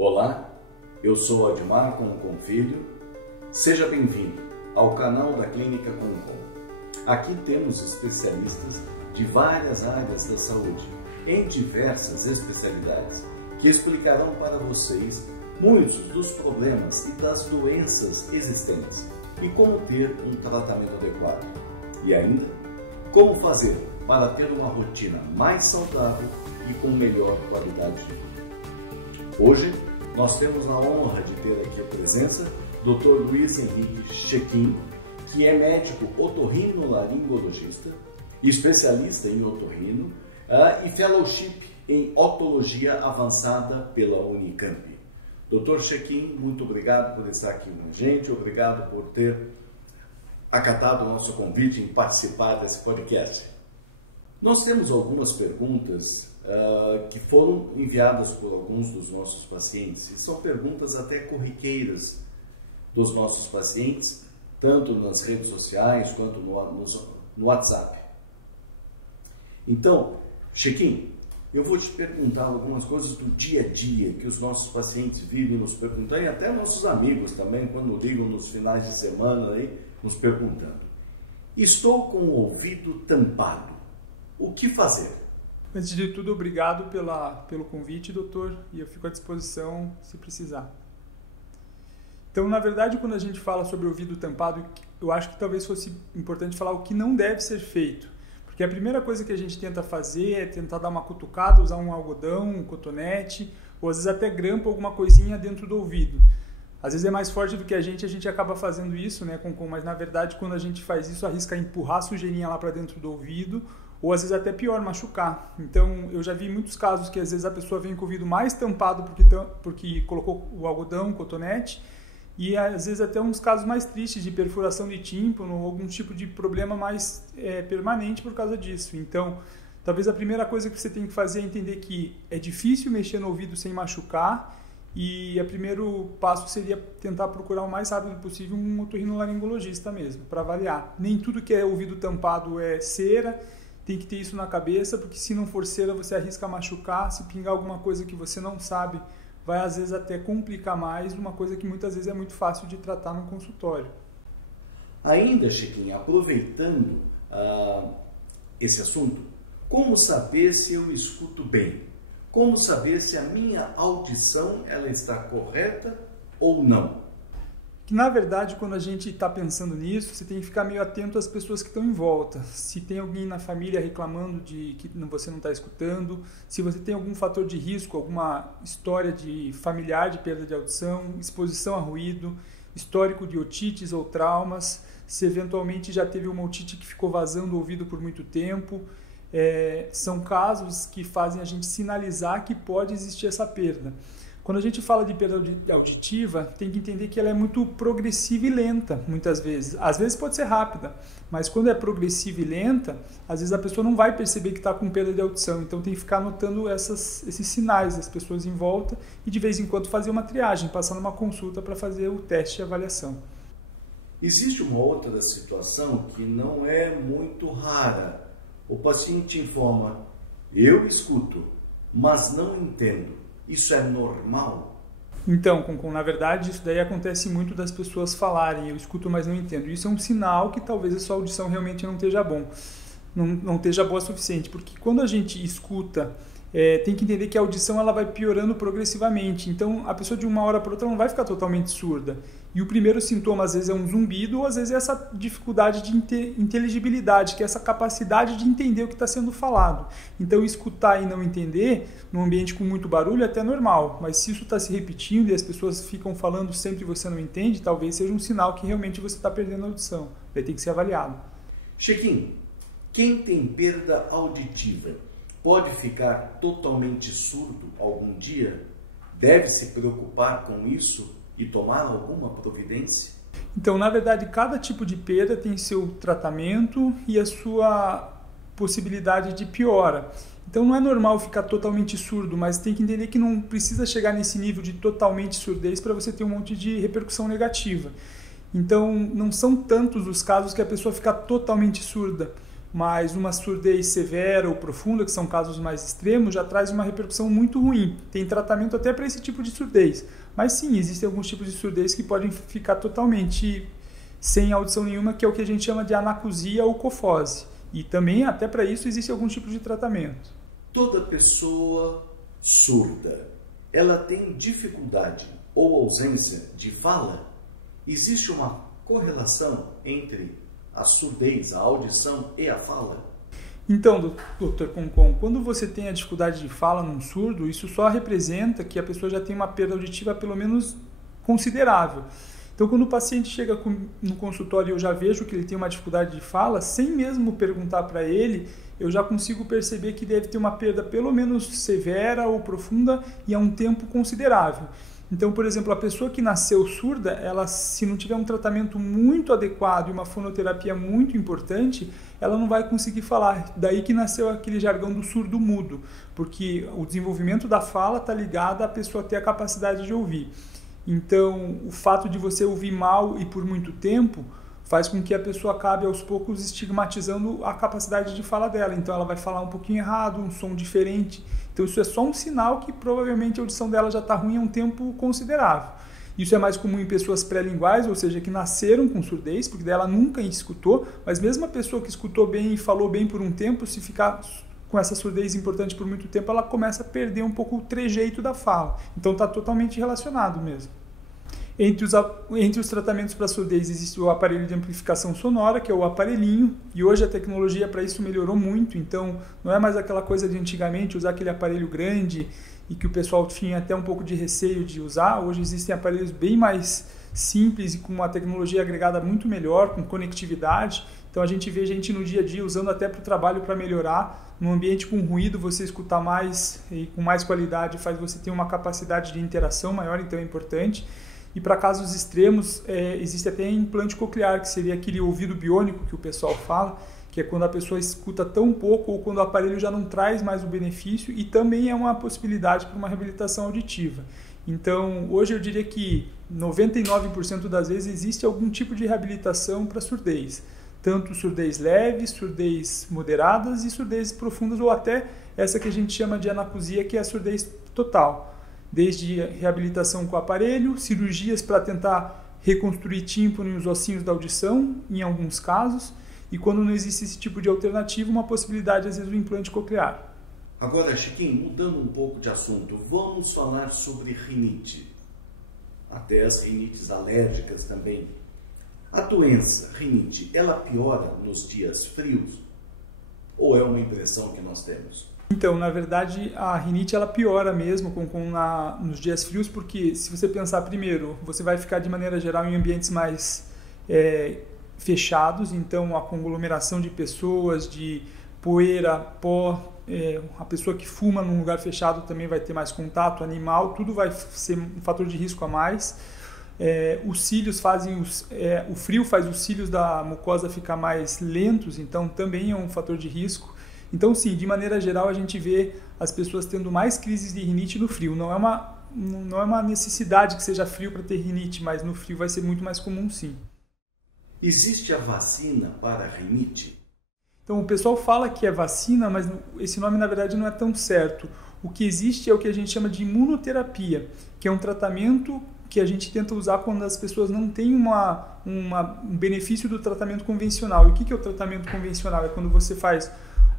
Olá, eu sou Admar Concon Filho. Seja bem-vindo ao canal da Clínica Concon. Aqui temos especialistas de várias áreas da saúde, em diversas especialidades, que explicarão para vocês muitos dos problemas e das doenças existentes e como ter um tratamento adequado. E ainda, como fazer para ter uma rotina mais saudável e com melhor qualidade de vida. Hoje, nós temos a honra de ter aqui a presença do Dr. Luiz Henrique Chequim, que é médico otorrinolaringologista, especialista em otorrino e fellowship em otologia avançada pela Unicamp. Dr. Chequim, muito obrigado por estar aqui com a gente, obrigado por ter acatado o nosso convite em participar desse podcast. Nós temos algumas perguntas que foram enviadas por alguns dos nossos pacientes, e são perguntas até corriqueiras dos nossos pacientes, tanto nas redes sociais quanto no WhatsApp. Então, Chequim, eu vou te perguntar algumas coisas do dia a dia que os nossos pacientes vivem nos perguntando, e até nossos amigos também, quando ligam nos finais de semana aí, nos perguntando. Estou com o ouvido tampado. O que fazer? Antes de tudo, obrigado pelo convite, doutor, e eu fico à disposição se precisar. Então, na verdade, quando a gente fala sobre ouvido tampado, eu acho que talvez fosse importante falar o que não deve ser feito. Porque a primeira coisa que a gente tenta fazer é tentar dar uma cutucada, usar um algodão, um cotonete, ou às vezes até grampo, alguma coisinha dentro do ouvido. Às vezes é mais forte do que a gente acaba fazendo isso, né, mas na verdade quando a gente faz isso, arrisca empurrar a sujeirinha lá para dentro do ouvido, ou às vezes até pior, machucar. Então eu já vi muitos casos que às vezes a pessoa vem com o ouvido mais tampado porque colocou o algodão, o cotonete, e às vezes até uns casos mais tristes de perfuração de tímpano ou algum tipo de problema mais permanente por causa disso. Então, talvez a primeira coisa que você tem que fazer é entender que é difícil mexer no ouvido sem machucar, e o primeiro passo seria tentar procurar o mais rápido possível um otorrinolaringologista mesmo, para avaliar. Nem tudo que é ouvido tampado é cera, tem que ter isso na cabeça, porque se não for cera você arrisca machucar, se pingar alguma coisa que você não sabe, vai às vezes até complicar mais, uma coisa que muitas vezes é muito fácil de tratar no consultório. Ainda, Chiquinho, aproveitando esse assunto, como saber se eu escuto bem? Como saber se a minha audição ela está correta ou não? Que na verdade, quando a gente está pensando nisso, você tem que ficar meio atento às pessoas que estão em volta. Se tem alguém na família reclamando de que você não está escutando, se você tem algum fator de risco, alguma história de familiar de perda de audição, exposição a ruído, histórico de otites ou traumas, se eventualmente já teve uma otite que ficou vazando o ouvido por muito tempo, são casos que fazem a gente sinalizar que pode existir essa perda. Quando a gente fala de perda auditiva, tem que entender que ela é muito progressiva e lenta, muitas vezes. Às vezes pode ser rápida, mas quando é progressiva e lenta, às vezes a pessoa não vai perceber que está com perda de audição. Então tem que ficar anotando esses sinais das pessoas em volta e de vez em quando fazer uma triagem, passar numa consulta para fazer o teste e avaliação. Existe uma outra situação que não é muito rara. O paciente informa, eu escuto, mas não entendo. Isso é normal? Então, na verdade, isso daí acontece muito das pessoas falarem, eu escuto, mas não entendo. Isso é um sinal que talvez a sua audição realmente não esteja não esteja boa o suficiente, porque quando a gente escuta, tem que entender que a audição ela vai piorando progressivamente. Então, a pessoa de uma hora para outra não vai ficar totalmente surda. E o primeiro sintoma, às vezes, é um zumbido, ou às vezes é essa dificuldade de inteligibilidade, que é essa capacidade de entender o que está sendo falado. Então, escutar e não entender, num ambiente com muito barulho, é até normal. Mas se isso está se repetindo e as pessoas ficam falando sempre e você não entende, talvez seja um sinal que realmente você está perdendo a audição. Vai ter que ser avaliado. Chequim, quem tem perda auditiva pode ficar totalmente surdo algum dia? Deve se preocupar com isso e tomar alguma providência? Então, na verdade, cada tipo de perda tem seu tratamento e a sua possibilidade de piora. Então, não é normal ficar totalmente surdo, mas tem que entender que não precisa chegar nesse nível de totalmente surdez para você ter um monte de repercussão negativa. Então, não são tantos os casos que a pessoa fica totalmente surda. mas uma surdez severa ou profunda, que são casos mais extremos, já traz uma repercussão muito ruim. Tem tratamento até para esse tipo de surdez. Mas sim, existem alguns tipos de surdez que podem ficar totalmente sem audição nenhuma, que é o que a gente chama de anacusia ou cofose. E também, até para isso, existe algum tipo de tratamento. Toda pessoa surda, ela tem dificuldade ou ausência de fala? Existe uma correlação entre a surdez, a audição e a fala? Então, Dr. Concon, quando você tem a dificuldade de fala num surdo, isso só representa que a pessoa já tem uma perda auditiva pelo menos considerável. Então, quando o paciente chega no consultório e eu já vejo que ele tem uma dificuldade de fala, sem mesmo perguntar para ele, eu já consigo perceber que deve ter uma perda pelo menos severa ou profunda e a um tempo considerável. Então, por exemplo, a pessoa que nasceu surda, ela, se não tiver um tratamento muito adequado e uma fonoterapia muito importante, ela não vai conseguir falar. Daí que nasceu aquele jargão do surdo mudo, porque o desenvolvimento da fala está ligado à pessoa ter a capacidade de ouvir. Então, o fato de você ouvir mal e por muito tempo faz com que a pessoa acabe aos poucos estigmatizando a capacidade de fala dela. Então ela vai falar um pouquinho errado, um som diferente. Então isso é só um sinal que provavelmente a audição dela já está ruim há um tempo considerável. Isso é mais comum em pessoas pré-linguais, ou seja, que nasceram com surdez, porque dela nunca escutou, mas mesmo a pessoa que escutou bem e falou bem por um tempo, se ficar com essa surdez importante por muito tempo, ela começa a perder um pouco o trejeito da fala. Então está totalmente relacionado mesmo. Entre os tratamentos para surdez existe o aparelho de amplificação sonora, que é o aparelhinho, e hoje a tecnologia para isso melhorou muito, então não é mais aquela coisa de antigamente usar aquele aparelho grande e que o pessoal tinha até um pouco de receio de usar. Hoje existem aparelhos bem mais simples e com uma tecnologia agregada muito melhor, com conectividade. Então a gente vê gente no dia a dia usando até para o trabalho para melhorar. Num ambiente com ruído, você escutar mais e com mais qualidade faz você ter uma capacidade de interação maior, então é importante. E para casos extremos, existe até implante coclear, que seria aquele ouvido biônico que o pessoal fala, que é quando a pessoa escuta tão pouco ou quando o aparelho já não traz mais o benefício, e também é uma possibilidade para uma reabilitação auditiva. Então, hoje eu diria que 99% das vezes existe algum tipo de reabilitação para surdez. Tanto surdez leve, surdez moderadas e surdez profundas, ou até essa que a gente chama de anacusia, que é a surdez total. Desde reabilitação com o aparelho, cirurgias para tentar reconstruir tímpano e os ossinhos da audição, em alguns casos, e quando não existe esse tipo de alternativa, uma possibilidade, às vezes, do implante coclear. Agora, Chiquinho, mudando um pouco de assunto, vamos falar sobre rinite. Até as rinites alérgicas também. A doença, rinite, ela piora nos dias frios? Ou é uma impressão que nós temos? Então, na verdade, a rinite ela piora mesmo nos dias frios, porque se você pensar primeiro, você vai ficar de maneira geral em ambientes mais fechados, então a conglomeração de pessoas, de poeira, pó, a pessoa que fuma num lugar fechado também vai ter mais contato, animal, tudo vai ser um fator de risco a mais. Os cílios o frio faz os cílios da mucosa ficar mais lentos, então também é um fator de risco. Então, sim, de maneira geral, a gente vê as pessoas tendo mais crises de rinite no frio. Não é uma necessidade que seja frio para ter rinite, mas no frio vai ser muito mais comum, sim. Existe a vacina para a rinite? Então, o pessoal fala que é vacina, mas esse nome, na verdade, não é tão certo. O que existe é o que a gente chama de imunoterapia, que é um tratamento que a gente tenta usar quando as pessoas não têm um benefício do tratamento convencional. E o que é o tratamento convencional? É quando você faz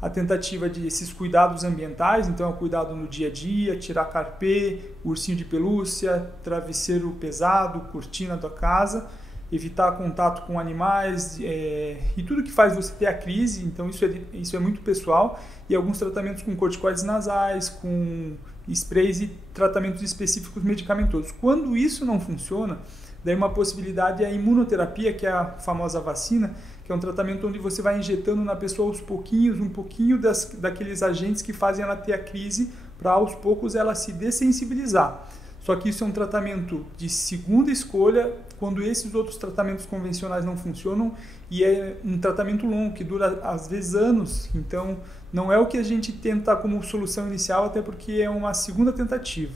a tentativa de esses cuidados ambientais, então é o cuidado no dia a dia, tirar carpê, ursinho de pelúcia, travesseiro pesado, cortina da casa, evitar contato com animais e tudo que faz você ter a crise. Então isso é muito pessoal, e alguns tratamentos com corticoides nasais, com sprays e tratamentos específicos medicamentosos. Quando isso não funciona, daí uma possibilidade é a imunoterapia, que é a famosa vacina, que é um tratamento onde você vai injetando na pessoa aos pouquinhos, um pouquinho daqueles agentes que fazem ela ter a crise, para aos poucos ela se dessensibilizar. Só que isso é um tratamento de segunda escolha, quando esses outros tratamentos convencionais não funcionam, e é um tratamento longo, que dura às vezes anos. Então não é o que a gente tenta como solução inicial, até porque é uma segunda tentativa.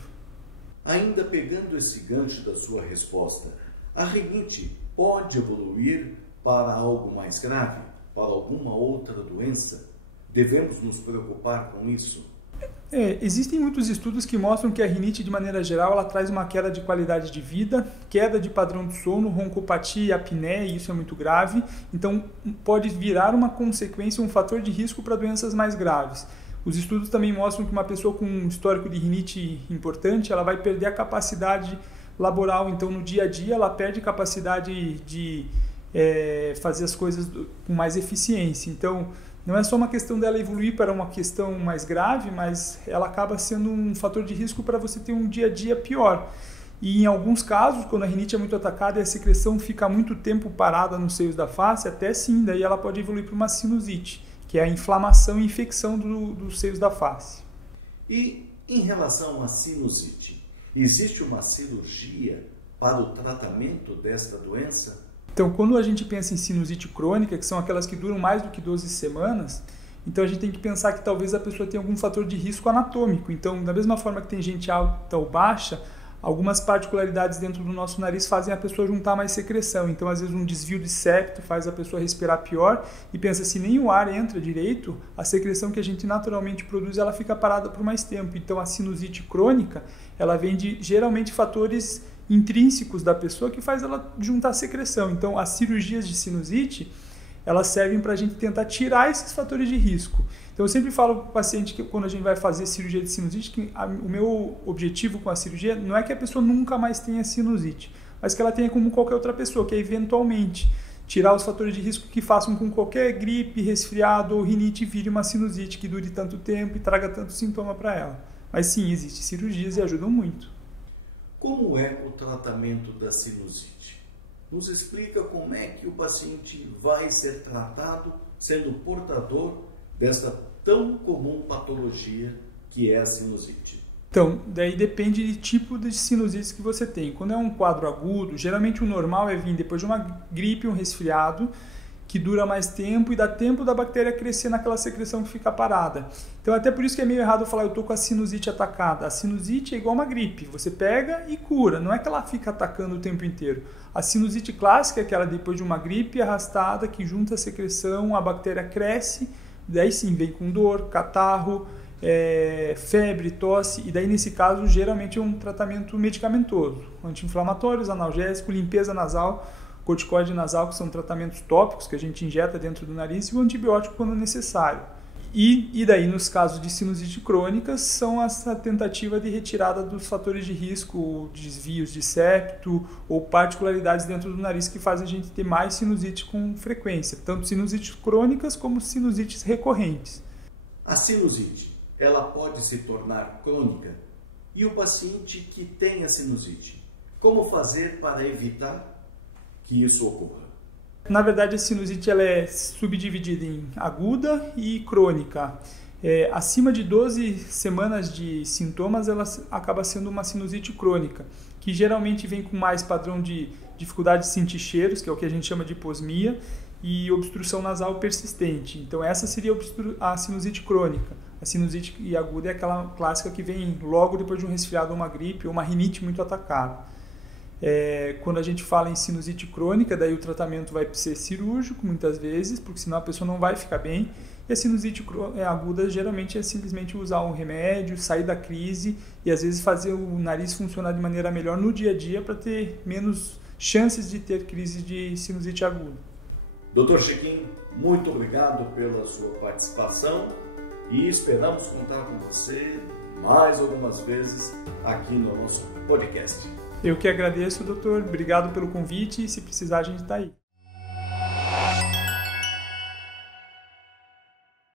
Ainda pegando esse gancho da sua resposta, a rinite pode evoluir para algo mais grave? para alguma outra doença? Devemos nos preocupar com isso? Existem muitos estudos que mostram que a rinite, de maneira geral, ela traz uma queda de qualidade de vida, queda de padrão de sono, roncopatia e apneia, e isso é muito grave. Então, pode virar uma consequência, um fator de risco para doenças mais graves. Os estudos também mostram que uma pessoa com um histórico de rinite importante, ela vai perder a capacidade laboral. Então, no dia a dia, ela perde capacidade de fazer as coisas com mais eficiência. Então, não é só uma questão dela evoluir para uma questão mais grave, mas ela acaba sendo um fator de risco para você ter um dia a dia pior. E em alguns casos, quando a rinite é muito atacada e a secreção fica muito tempo parada nos seios da face, até sim, daí ela pode evoluir para uma sinusite, que é a inflamação e infecção dos seios da face. E em relação à sinusite, existe uma cirurgia para o tratamento desta doença? Então, quando a gente pensa em sinusite crônica, que são aquelas que duram mais do que 12 semanas, então a gente tem que pensar que talvez a pessoa tenha algum fator de risco anatômico. Então, da mesma forma que tem gente alta ou baixa, algumas particularidades dentro do nosso nariz fazem a pessoa juntar mais secreção. Então, às vezes, um desvio de septo faz a pessoa respirar pior e pensa, se nem o ar entra direito, a secreção que a gente naturalmente produz, ela fica parada por mais tempo. Então, a sinusite crônica, ela vem de, geralmente, fatores intrínsecos da pessoa que faz ela juntar secreção. Então, as cirurgias de sinusite, elas servem para a gente tentar tirar esses fatores de risco. Então, eu sempre falo para o paciente que quando a gente vai fazer cirurgia de sinusite, que o meu objetivo com a cirurgia não é que a pessoa nunca mais tenha sinusite, mas que ela tenha como qualquer outra pessoa, que é eventualmente tirar os fatores de risco que façam com qualquer gripe, resfriado ou rinite vire uma sinusite que dure tanto tempo e traga tanto sintoma para ela. Mas sim, existem cirurgias e ajudam muito. Como é o tratamento da sinusite? Nos explica como é que o paciente vai ser tratado sendo portador desta tão comum patologia que é a sinusite. Então, daí depende do tipo de sinusite que você tem. Quando é um quadro agudo, geralmente o normal é vir depois de uma gripe, um resfriado, que dura mais tempo e dá tempo da bactéria crescer naquela secreção que fica parada. Então, até por isso que é meio errado eu falar, eu estou com a sinusite atacada. A sinusite é igual uma gripe, você pega e cura, não é que ela fica atacando o tempo inteiro. A sinusite clássica é aquela depois de uma gripe arrastada, que junta a secreção, a bactéria cresce, daí sim vem com dor, catarro, febre, tosse, e daí nesse caso geralmente é um tratamento medicamentoso, anti-inflamatórios, analgésico, limpeza nasal, corticoide nasal, que são tratamentos tópicos que a gente injeta dentro do nariz, e o antibiótico quando necessário. E daí, nos casos de sinusite crônicas, são essa tentativa de retirada dos fatores de risco, desvios de septo ou particularidades dentro do nariz que fazem a gente ter mais sinusite com frequência, tanto sinusites crônicas como sinusites recorrentes. A sinusite, ela pode se tornar crônica? E o paciente que tem a sinusite, como fazer para evitar que isso ocorra? Na verdade, a sinusite ela é subdividida em aguda e crônica. Acima de 12 semanas de sintomas, ela acaba sendo uma sinusite crônica, que geralmente vem com mais padrão de dificuldade de sentir cheiros, que é o que a gente chama de hiposmia, e obstrução nasal persistente. Então, essa seria a sinusite crônica. A sinusite aguda é aquela clássica que vem logo depois de um resfriado ou uma gripe ou uma rinite muito atacada. Quando a gente fala em sinusite crônica, daí o tratamento vai ser cirúrgico muitas vezes, porque senão a pessoa não vai ficar bem. E a sinusite aguda geralmente é simplesmente usar um remédio, sair da crise e às vezes fazer o nariz funcionar de maneira melhor no dia a dia para ter menos chances de ter crise de sinusite aguda. Dr. Chiquinho, muito obrigado pela sua participação e esperamos contar com você mais algumas vezes aqui no nosso podcast. Eu que agradeço, doutor. Obrigado pelo convite e se precisar a gente está aí.